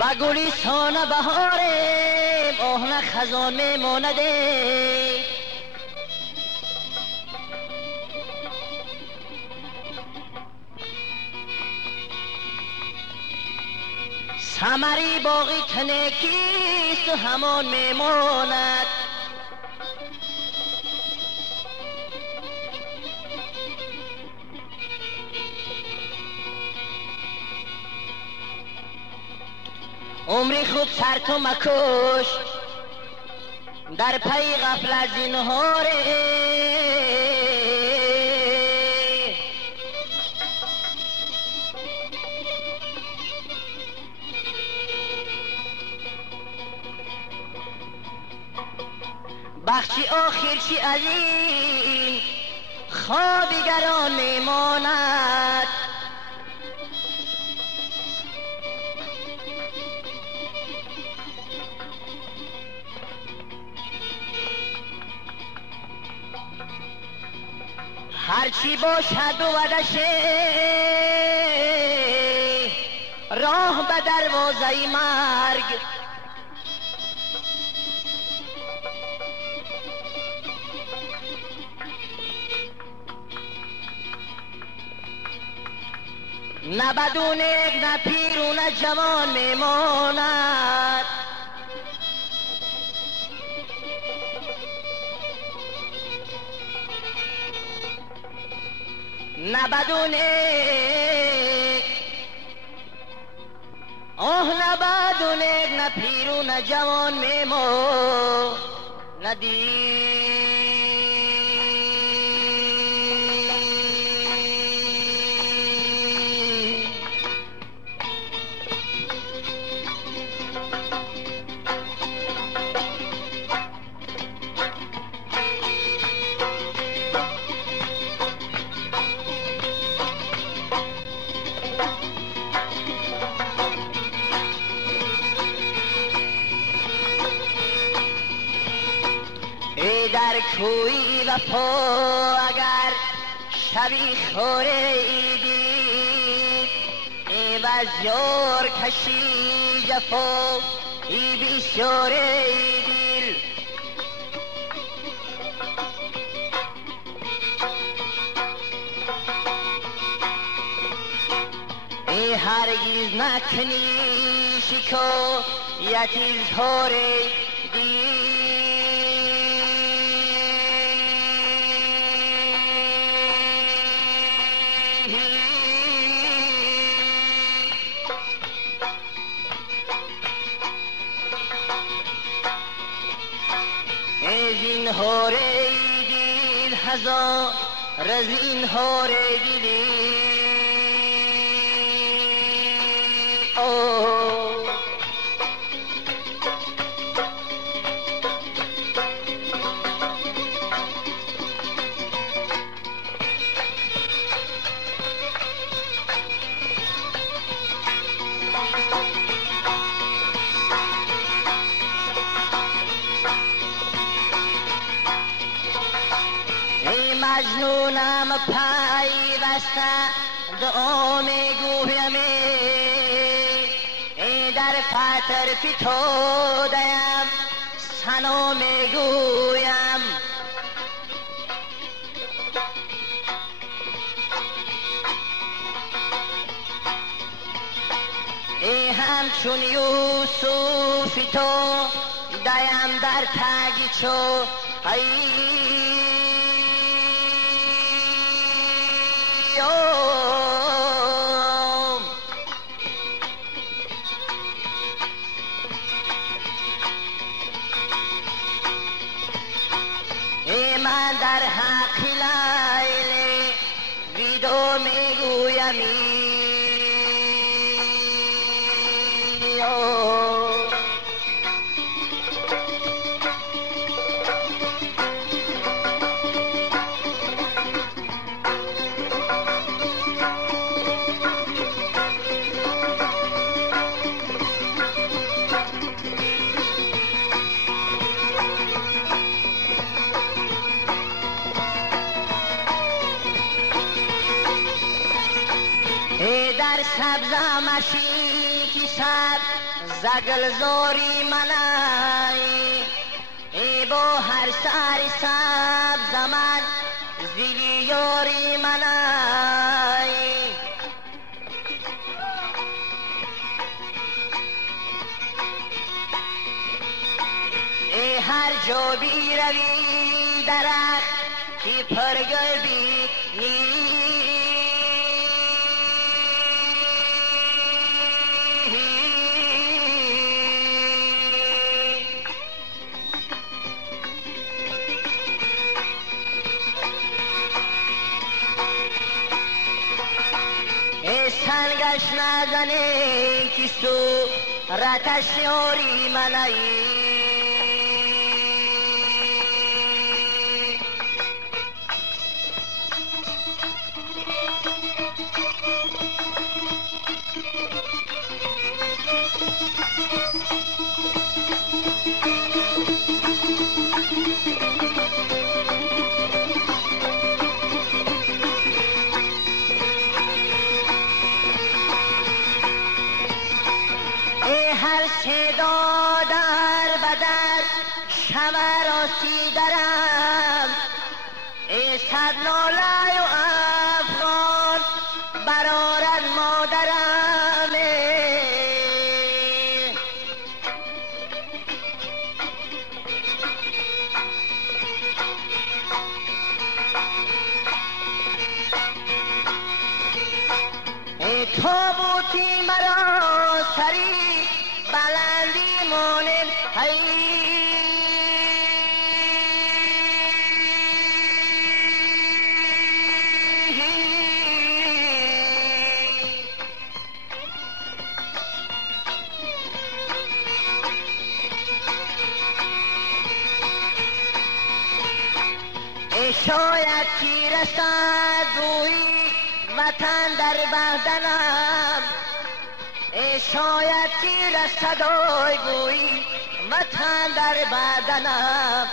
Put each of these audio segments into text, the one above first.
و گلیستان بهاره مهن خزان میمانده. ثمری باقی تنکیست و همان میماند. عمری خود سر تو مکش در پی غفلت زینهاره. بخشی آخر چی از این خوابیگران میماند. هرچی باشد و ودشه راه به دروازه مرگ. نه بدونک نه پیر و نه جوان میماند. نه بدونک نه بدونک نه پیر و نه جوان میماند. ای در کوی وفا اگر شبی خوره ایدی، ای وز یار کشی جفا ای بیشاره ای دل. ای هرگیز نکنی شکایتی اظهار دل. زینهار ای دل هزار زینهار دلی. مجنونم پیوسته دعا میگویم، ای در فتر فتادم سنا میگویم. ای همچون یوسف تو دایم در تگی چو ای من در حق لیلی ویدو میگویم. ای در سبزه مشیکی سب زگل زوری منای ای با هر سر سب زمان زیلی یاری منای ای هر جو بی روی درخت کی پرگل بی سنگش نزنه که صورتش یاری منایی هر صدا در بدر شمراسی درم ای صد ناله و افغان برارد مادرم ای تابوتی مرا سری بلندی مانند ای شاید کی رسد بویی وطن در بدنم ای شاید کی رسد بویی وطن در بدنم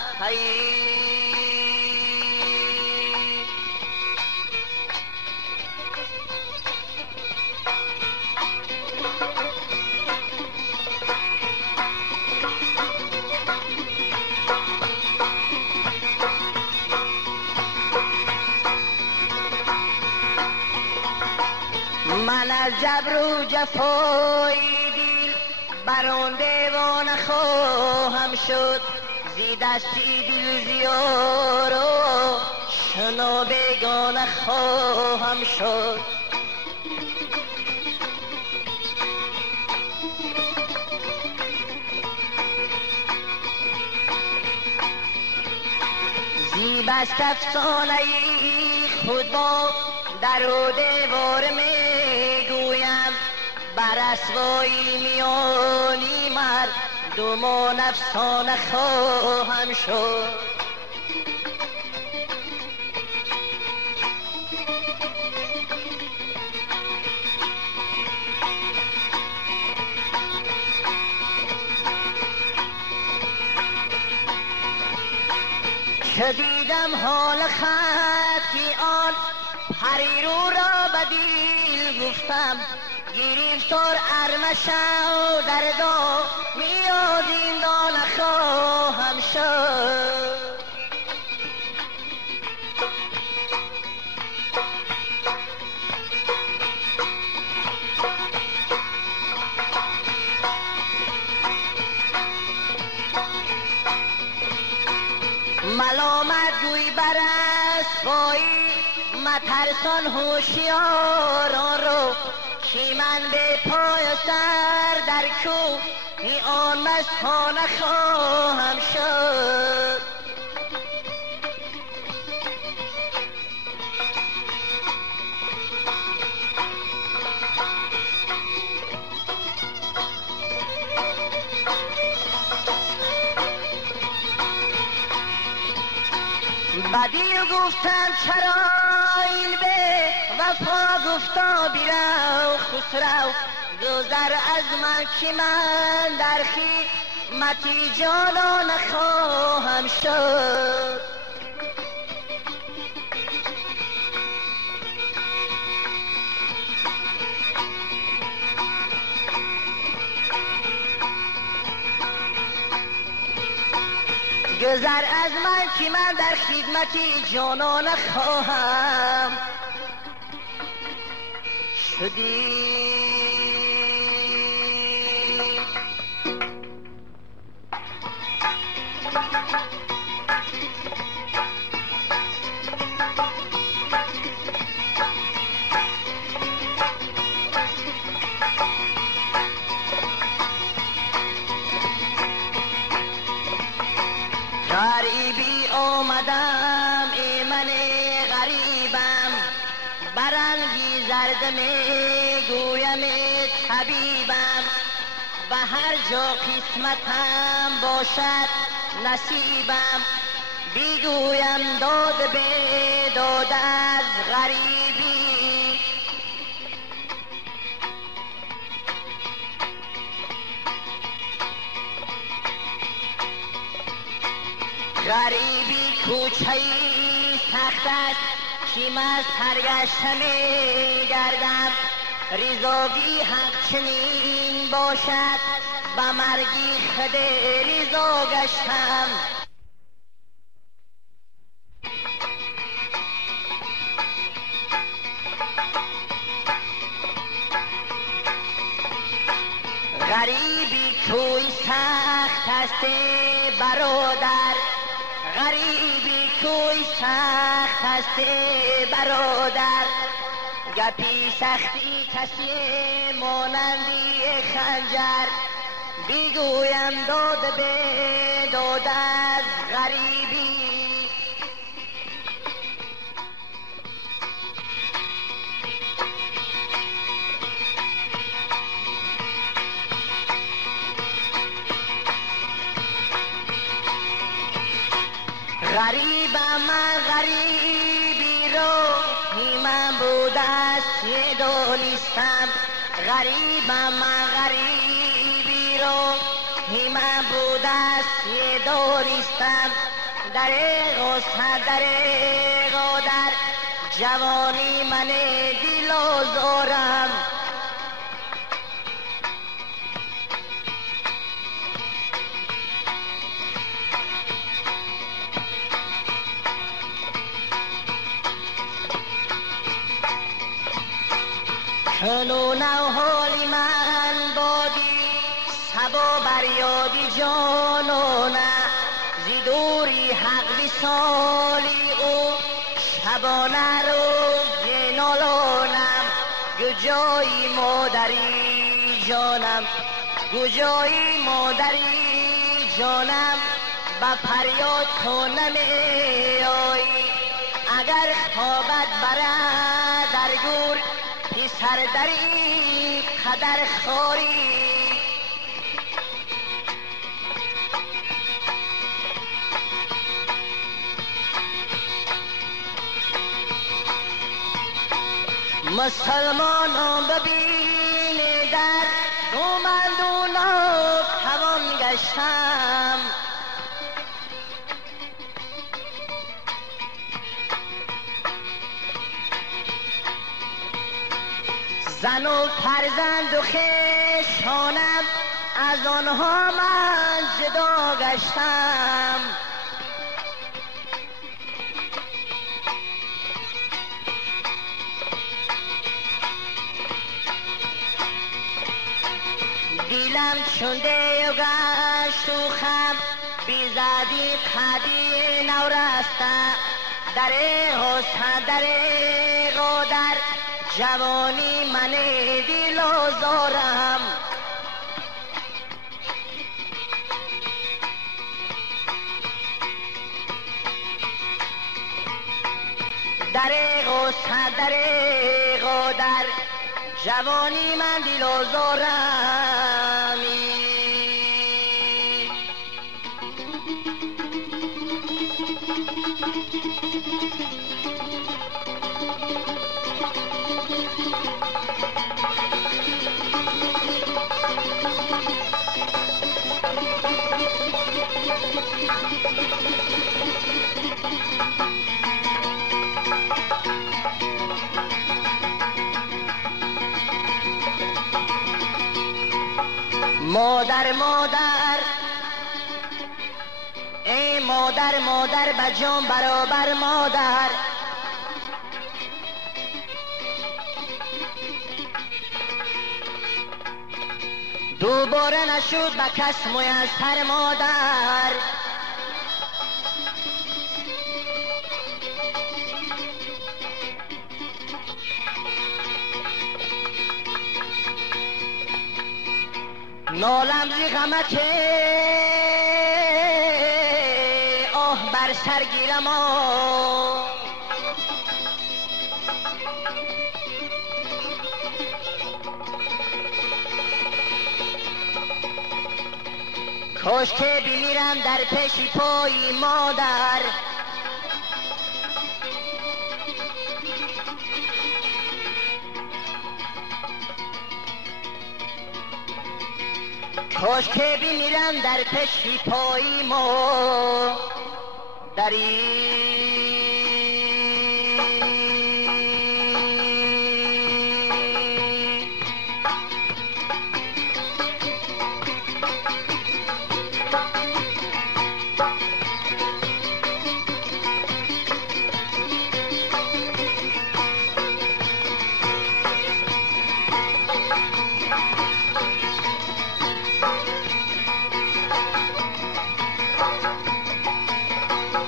من از جبر و جفای دل برانده و نخواهم شد زی دستی دل زیار و شنا بیگانه خواهم شد زی بست افسانه خود با در و دیوار میگویم بر اسوای میانی مردمان افسانه خواهم شد چه دیدم حال خطی آن پریرو را بدیل گفتم گریفتار ارمشم در دامی و زندان خواهم شد ملامت گوی بر اسبایی مترسان هوشیاران رو که من به پای سر در کوی آن مستانه خواهم شد بدی گفتم چرا این به وفا گفتا بیرو خسرو گذر از من که من در خدمتی جانان خواهم شد گذر از من که من در خدمت جانان خواهم شدی. غریبی آمدم ای من غریبم، برنگی زرد می گویم طبیبم، به هر جا قسمتم باشد نصیبم، بیگویم داد به داد از غریبی. غریبی کوچه‌ای سخت است که من سرگشته می گردم، رضاگی حق چنین باشد به مرگی خود رضا گشتم. غریبی کوی سخت است برادر، غریبی کوی سخت است برادر، گپی سختی کسی مانندی خنجر، بیگویم داد به داد از غریبی. غریبم من غریبی رو من بود است دانستم، غریبم من غریبی رو من بود است دانستم، در غصه در غادر جوانی من دل آزارم. کنون حال من بادی سبا بر یادی جانانه، زی دوری حق وصالی او شبانه روز نالانم، کجایی مادری جانم کجایی مادری جانم، به فریاد تو نمی آیی اگر خوابت برد در گور پسر دری قدر خاری. مسلمانان ببین در گمندونا توان گشتم، زن و فرزند و خویشانم از آنها من جدا گشتم. دلم چونده و گشت و خم بیزادی قدی نورسته، در حسن در قدر جوانی من دل آزارم. در غصه در قدر جوانی من دل آزارمی. مادر مادر ای مادر مادر به جان برابر مادر. دوباره نشد به کس میسر مادر. نالم زی غمت آه بر سر گیرم کاش که بمیرم در پیش پای مادر. کاش که بمیرم در پیش پای مادری.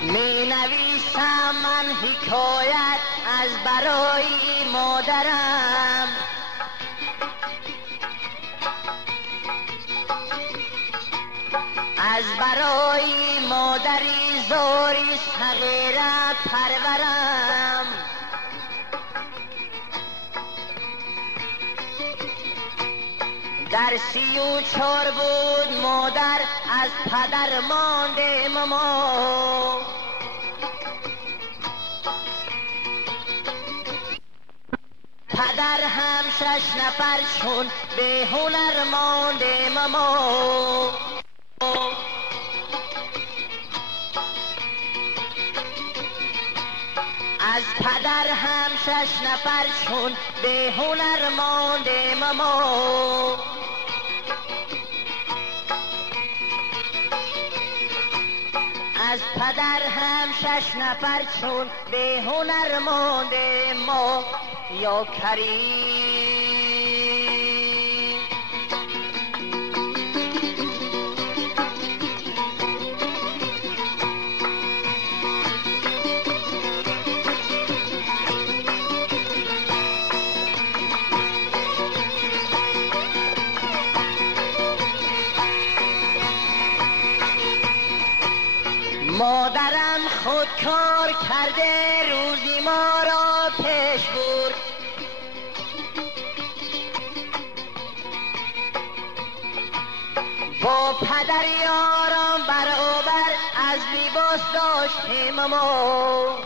می نویسم من حکایت از برای مادرم. از برای مادری زاری صغیره پرورم. در 34 بود مادر از پدر مانده ما. پدر هم 6 نفر چون به هنر مانده ما. از پدر هم 6 نفر چون به هنر مانده ما. از پدر هم 6 نفر چون به هنر مانده ما. یا کریم مادرم خودکار کرده روزی ما را پیش برد. با پدر یارم برابر از لباس داشتیم ما.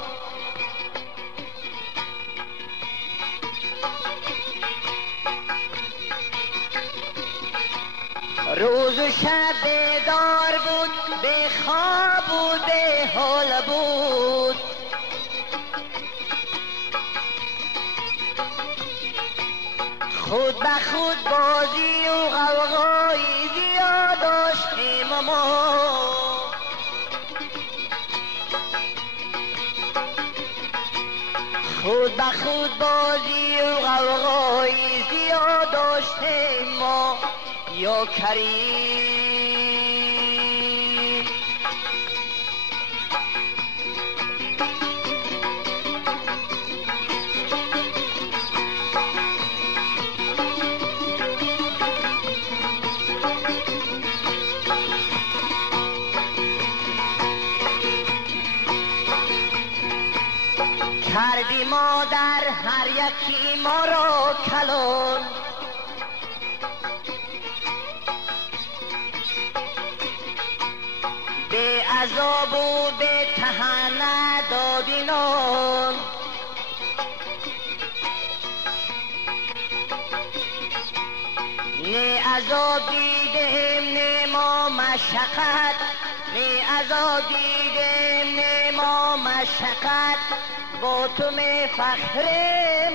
روز و شب بیدار بود، به خواب بود، به حال بود. خود به خود بازی و غوغایی زیاد داشتیم ما. خود به خود بازی و غوغایی زیاد داشتیم ما. یا کریم کردی مادر هر یکی ما را کلون. به عذاب و به تهنه دادی نان. نه عذاب دیدیم نه ما مشقت. نه عذاب دیدیم نه ما مشقت. با تو می فخر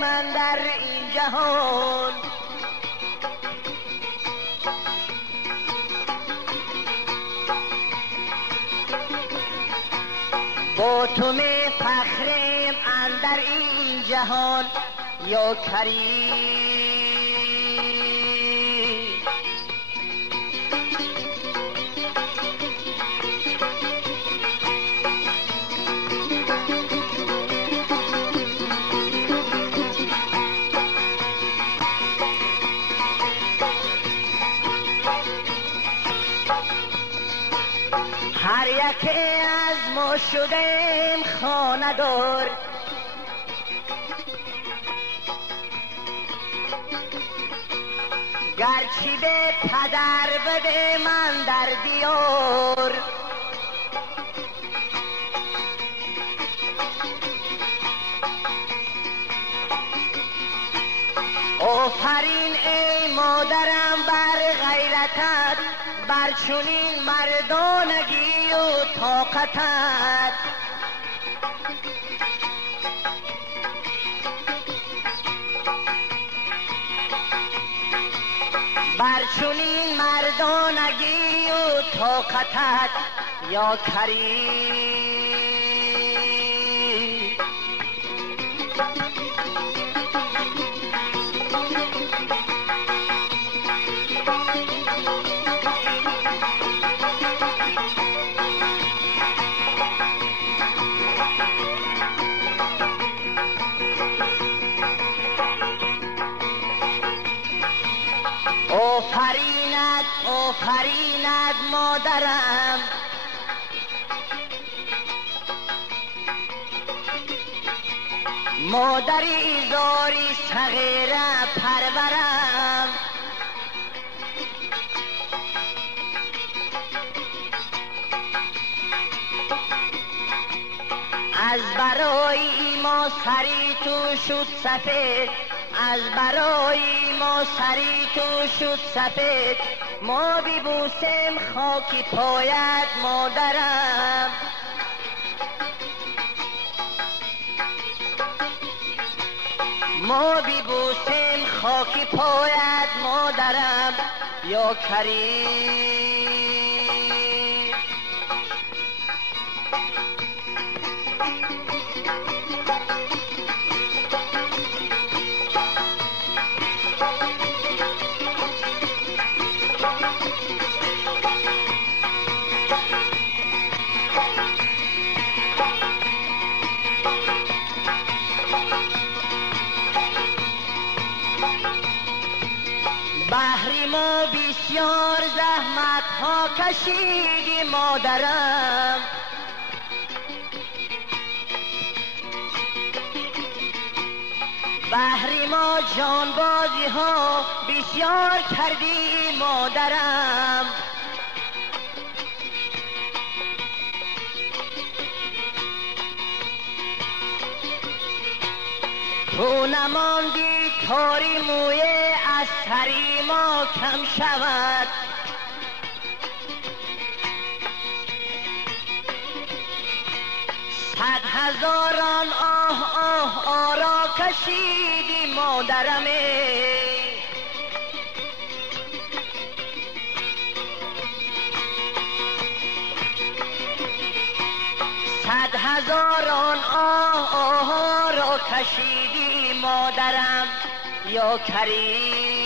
من در این جهان. با تو می فخریم اندر این جهان یا کریم. هر یک از ما شدیم خاندار، گرچه به پدر بده من در دیار. آفرین ای مادرم بر غیرتت، بر چنین مردانگی و طاقتت. بر چنین مردانگی و طاقتت یا کریم. آفرینت آفرینت مادرم، مادری زاری صغیره پرورم. از برای ما سری تو شد سفید، از برای ما سری تو شد سفید. ما ببوسیم خاک پایت مادرم. ما ببوسیم خاک پایت مادرم یا کریم. بهر ما بسیار زحمت ها کشیدی مادرم. بهر ما جانبازی ها بسیار کردی مادرم. تو نماندی تاری مویه از سری ما کم شود. صد هزاران آه آه آرا کشیدی مادرمه. صد هزاران آه آه را کشیدی مادرم یا کریم.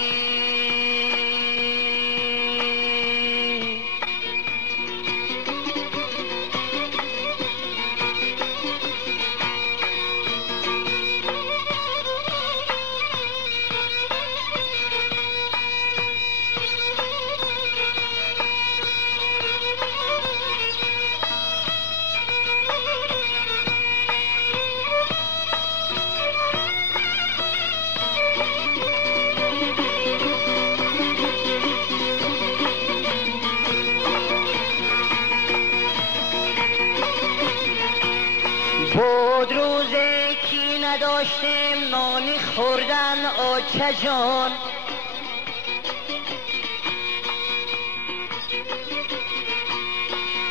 بود روزی که نداشتیم نانی خوردن آچه جان.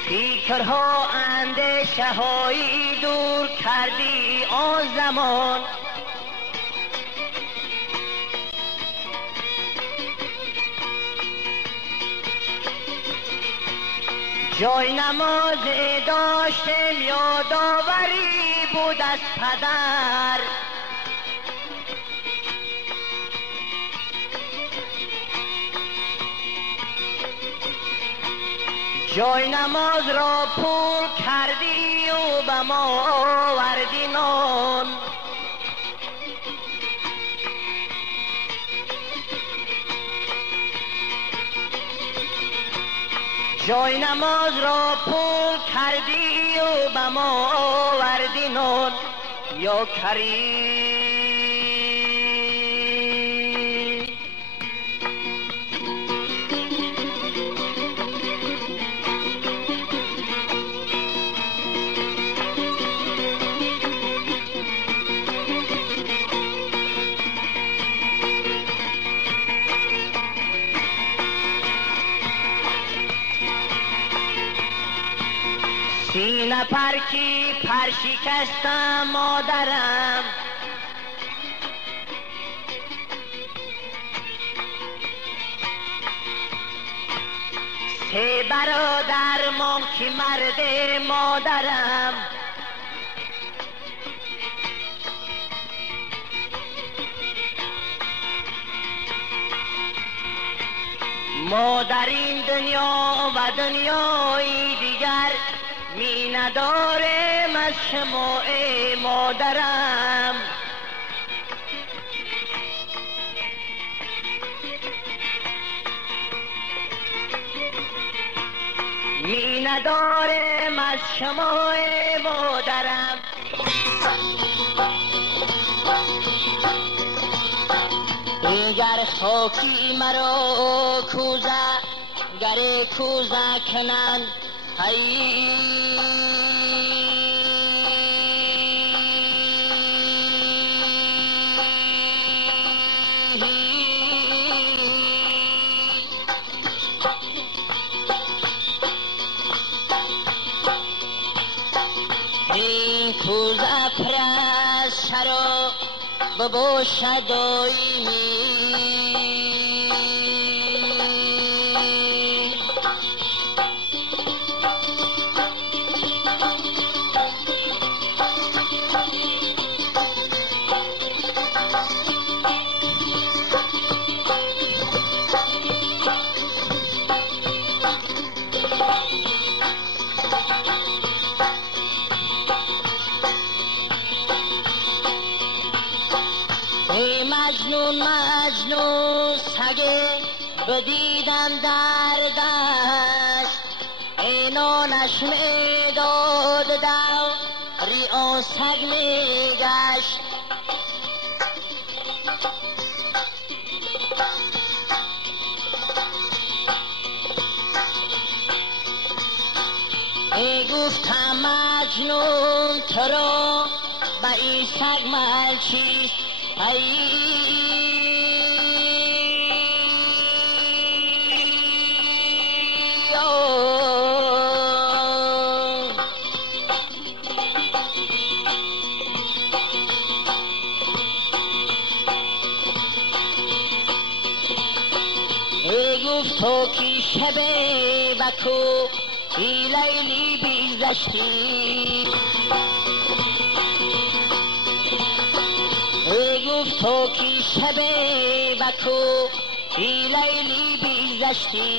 فکرها اندیشه هایی دور کردی آن زمان. جای نماز داشتم یادآوری بود از پدر، جای نماز را پر کردی و به ما آوردی نان. جای نماز را پر کردی و به ما آوردی نان یا کریم. سینه پرکی پر شکستم مادرم، سه برادر مام که مرد مادرم، ما در این دنیا و دنیای دیگر می ندارم از شما ای مادرم. می ندارم از شما ای مادرم. دیگر خاکی مرا کوزه گر کوزه کنند این کوزه پرست شراب بباشد دایمی، ای مجنون مجنون سگه بدیدم در دست، ای نانش میداد دوری آن سگ میگشت. ای گفتم مجنون ترا به این سگ مال چیست؟ ای گفت تو کی شب بکو ای لیلی بیزشتی، ای گفت تو کی شب بکو ای لیلی بیزشتی.